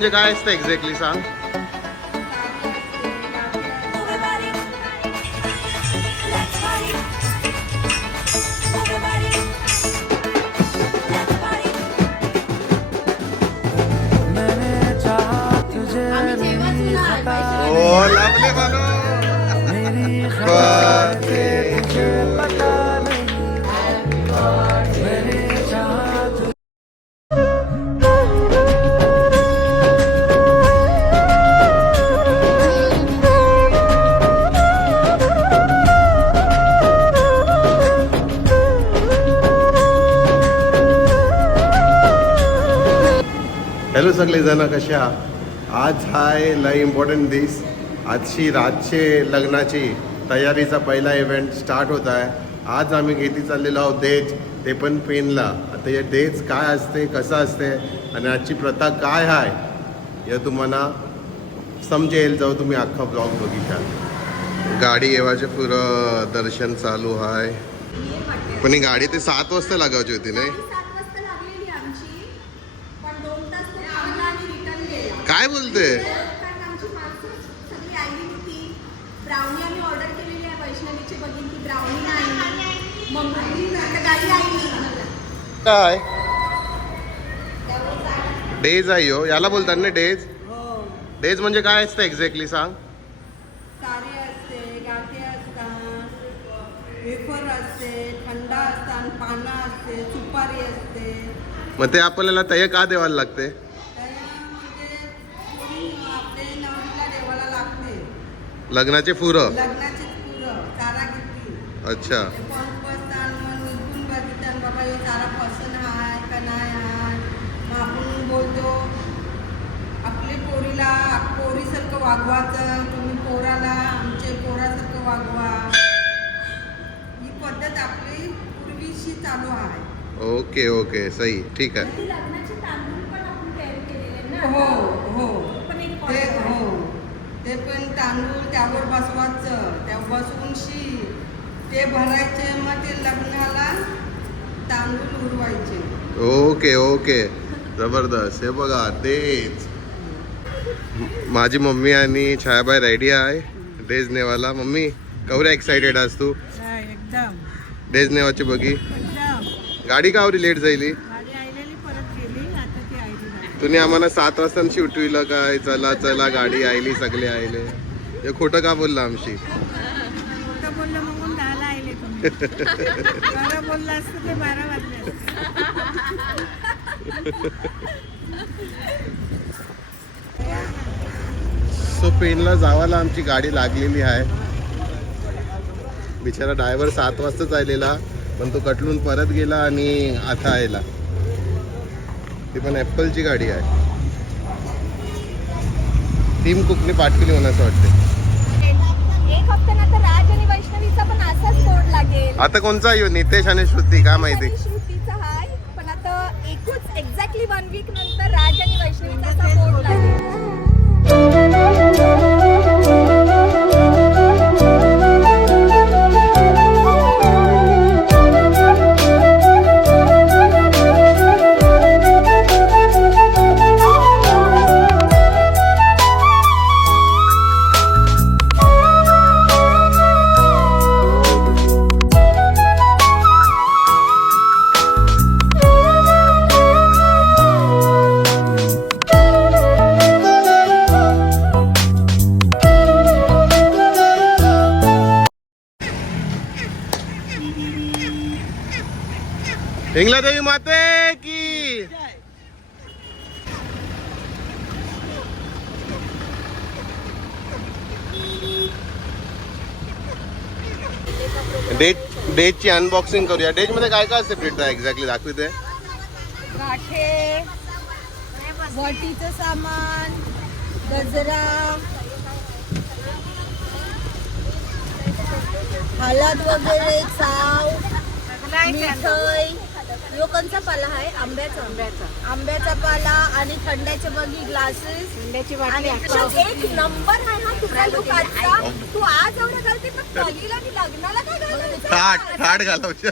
म्हणजे काय असतं एक्झॅक्टली सांग. Oh lovely Bano. हॅलो सगळे जण कशा. आज हाय लय इम्पॉर्टंट दिस. आजची रातचे लग्नाची तयारीचा पहिला इव्हेंट स्टार्ट होत आहे. आज आम्ही घेती चाललेलो आहोत देज, ते पण पेनला. आता हे देज काय असते, कसं असते आणि आजची प्रथा काय आहे हे तुम्हाला समजेल जेव्हा तुम्ही अख्खा ब्लॉग बघितला. गाडी येवाचे पुरं दर्शन चालू आहे. पण ही गाडी ते 7 वाजता लागायची होती नाही. काय बोलते. ब्राउनी आम्ही ऑर्डर केलेली आहे वैष्णवीची. बघीन की ब्राउनी नाही मग गाडी आली काय डेज आहे हो. याला बोलतात ना डेज. डेज म्हणजे काय असतं एक्झॅक्टली सांग. सारे असते, गाठी असतात, वेफर असते, थंडा असतात, पानं असते, सुपारी असते. मग ते आपल्याला तय का द्यायला लागते. लग्नाचे फुरं. लग्नाचे फुलं चारा घेतली. अच्छा. निघून बघितलं बाबा हे चारा पसंत आहे का नाही आहे. मग आपण बोलतो आपली पोरीला पोरीसारखं वागवायचं. तुम्ही पोराला आमचे पोरासारखं वागवा. ही पद्धत आपली पूर्वीशी चालू आहे. ओके ओके सही ठीक आहे. लग्नाचे तांदूळ पण आपण तयार केलेले ना. हो हो ते हो. ते पण तांदूळ त्यावर बसवायचं, त्यावर बसवून ते भरायचे. मग ते लग्नाला तांदूळ उरवायचे. ओके ओके जबरदस्त. हे बघा तेच माझी मम्मी आणि छायाबाई रेडी आहे डेज नेवाला. मम्मी कवऱ्या एक्साइटेड आहेस तू. एकदम डेज नेवाची बघी. गाडी कावरी लेट जायली. तुम्ही आम्हाला 7 वाजता उठविलं काय. चला चला गाडी आयली सगळे आयले. हे खोटं का बोलला आमची. सो पेनला जावाला आमची गाडी लागलेली आहे. बिचारा ड्रायव्हर 7 वाजताच आलेला पण तो कटलून परत गेला आणि आता आयला. ती पण ॲपलची गाडी आहे. टीम कुकने पाठवली म्हणून असं वाटते. एक हफ्त्यानंतर राज आणि वैष्णवीचा पण असाच कोड लागेल. आता कोणचा येऊ नितेश आणि श्रुती काय माहिती. श्रुतीचा हाय पण आता एकूच एक्झॅक्टली 1 वीक नंतर राज आणि वैष्णवीचा कोड लागेल. हिंगला देवी माते की. डेजची अनबॉक्सिंग करूया. डेज मध्ये काय काय असते प्लेट एक्झॅक्टली दाखवते. गाठे, वटीचं सामान, गजरा, हळद वगैरे, चाव, मिठाई. यो कोणचा पाला आहे. आंब्याचा पाला आणि थंड्याचे बघी ग्लासेस. एक नंबर आहे हा तुझा दुकानचा. तू आज एवढं घालते पण कलीला आणि लग्नाला काय घालायचं. थाट घालायचं.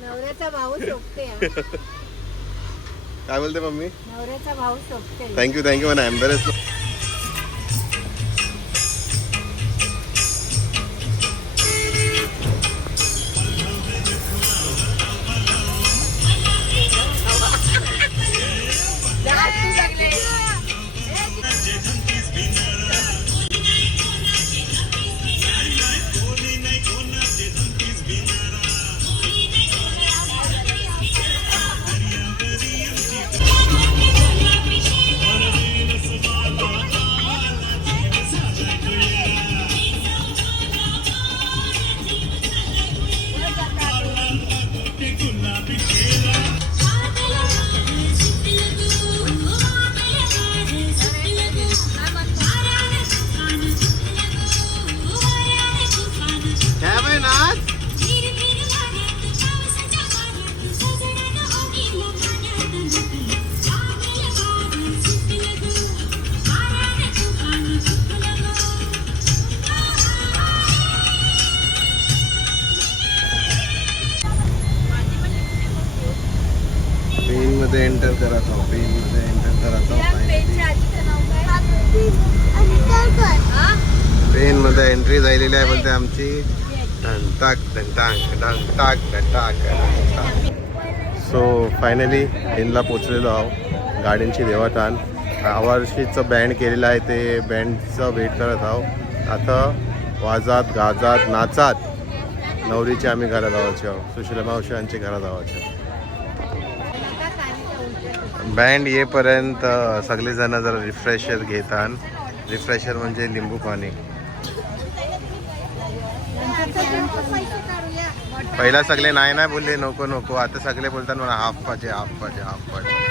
नवऱ्याचा भाऊ शोभते. काय बोलते मम्मी? नवऱ्याचा भाऊ शोभते. थँक्यू म्हणा एम्बेरेस. पेन मध्ये एंटर करत आहोत. पेन मध्ये एंटर करत आहोत. पेन मध्ये एंट्री झालेली आहे बोलते आमची. सो फायनली इनला पोचलेलो आहोत. गाड्यांची देवाठाण यावर्षीचं बँड केलेलं आहे ते बँडचं वेट करत आहोत. आता वाजात गाजात नाचात नवरीची आम्ही घरात आहोत. सुशीला मावशी यांची घरात आहोत. बँड येईपर्यंत सगळेजण जरा रिफ्रेशर घेतात. रिफ्रेशर म्हणजे लिंबू पाणी. पहिला सगळे नाही बोलले नको नको. आता सगळे बोलतात मला हाफ पाहिजे हाफ पाहिजे हाफ पाहिजे.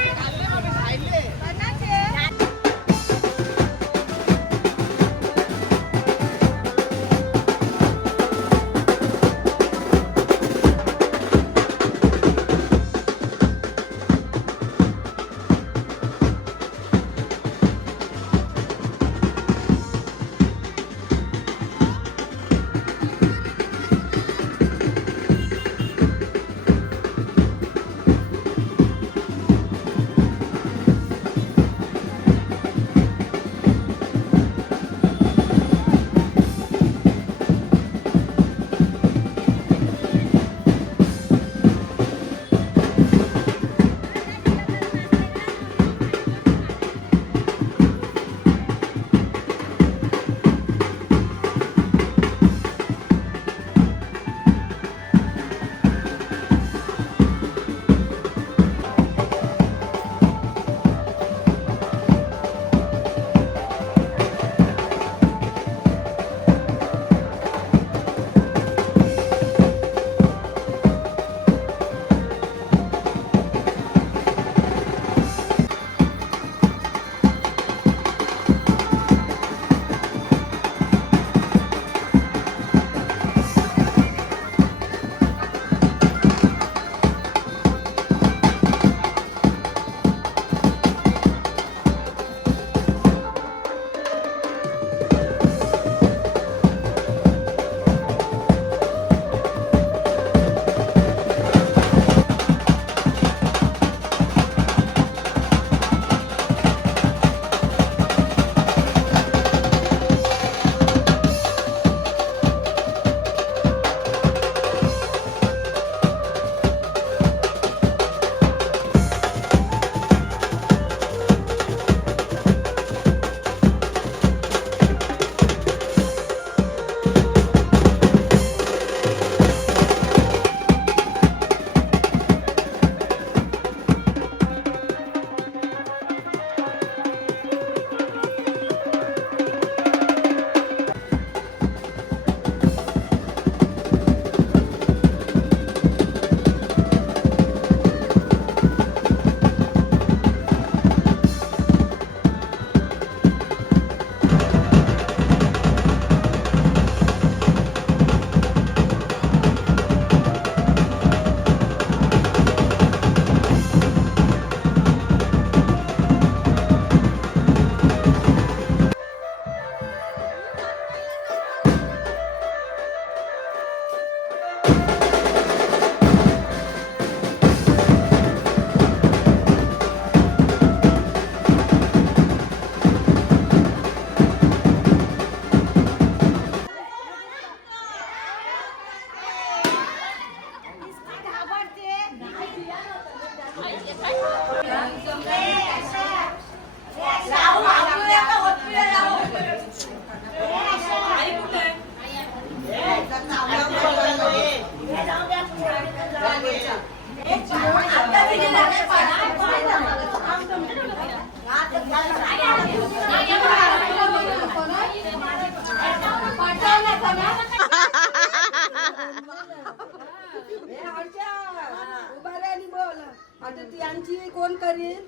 आता ती यांची कोण करील?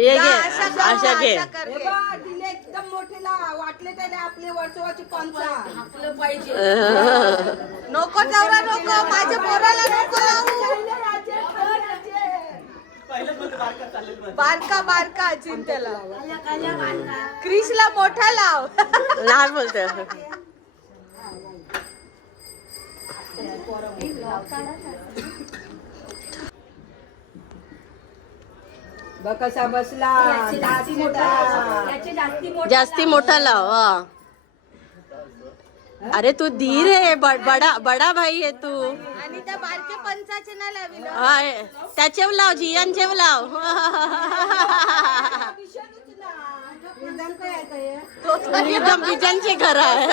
ये घे आशा घे तिने एकदम मोठेला वाटले त्याने आपले वर्षवाची पंचा पाहिजे. नको जाऊरा नको माझ्या पोराला नको लावू. बारका बारका चिंतेला क्रिशला मोठा लाव. लहान बोलते बघ कसा बसला. जास्ती मोठा लाव. हा. अरे तू धीर आहे बडा भाई आहे तू. आणि त्या बारके पंचाचे ना लाविलं. हा त्याचे लाव जियांचे लाव. तो तर एकदम बिजांची घर आहे.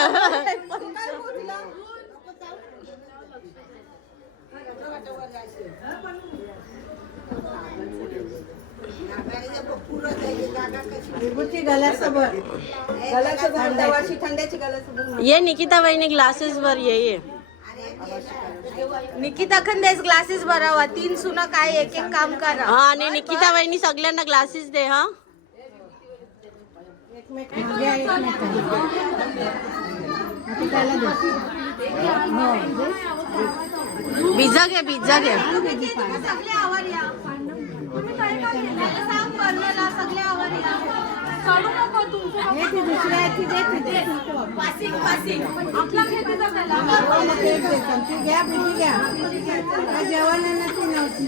ये निकिता वहिनी ग्लासेस वर ये निकिता खंदेस ग्लासेस भरावा. 3 सुना काय एक एक काम करा. हा आणि निकिता वहिनी सगळ्यांना ग्लासेस दे. हा पिझ्झा घे पिझ्झा घे. सगळे आवर या. तुम्ही काय काय केलं? सांग बनलेला सगळे आवर या. काढू नको तुमचं. हे ती दुसऱ्याची दे. पासिंग आपला घे तुझा त्याला. ती घ्या बिजी घ्या. जेवणाला ती नव्हती.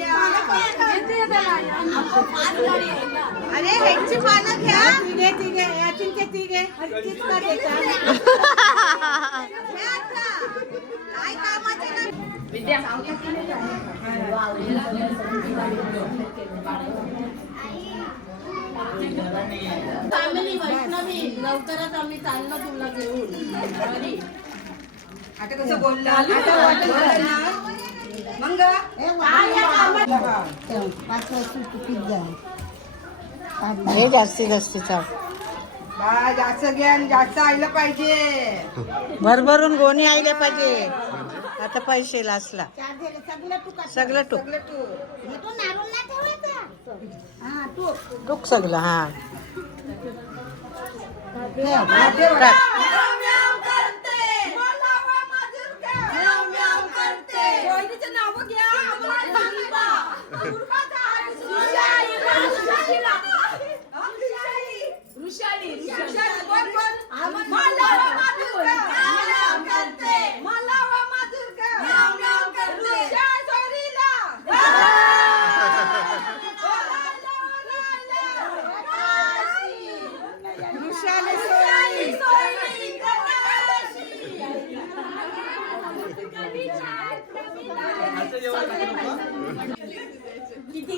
या अरे ह्याची पानं घ्या. ती घे याची ती घे. तीच का देता? काय कामाचे ना. फॅमिली वैष्णवी लवकरच आम्ही चाललो तुला घेऊन. आता कसं बोलला. आता वाटलं ना मंग 5 पिझ्झा हे जास्तीत जास्तीचा जास्त ज्ञान जास्त आलं पाहिजे. भरभरून गोणी आले पाहिजे. आता पैसे लासला सगळं टूक टूक सगळं. हा नाव घ्या.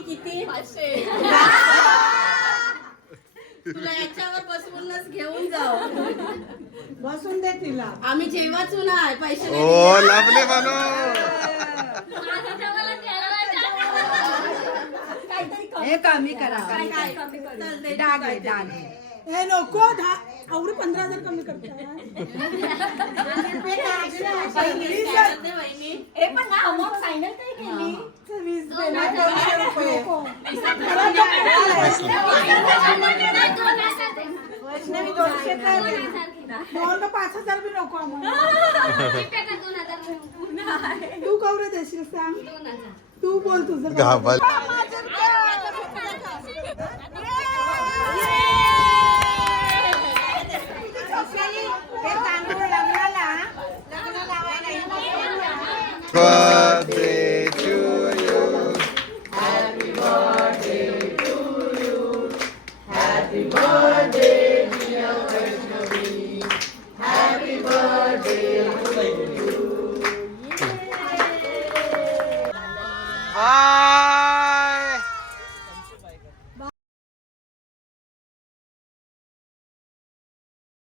किती 500. तुला याच्यावर बसवूनच घेऊन जाऊ. बसून दे तिला. आम्ही जेवाचू नाही पैसे नाही ओ लवली बनू. हे कमी करा. हे नको आवडी 15,000 कमी करता. हे पण ना अमाऊंट फायनल काय केली. 20 देणार 200 रुपये. वैष्णवी 200 काय 5,000 बी नको आम्हाला. तू कवरे देशील सांग. तू बोल तुझं. घाबल. Birthday to you. Happy birthday to you. Happy birthday.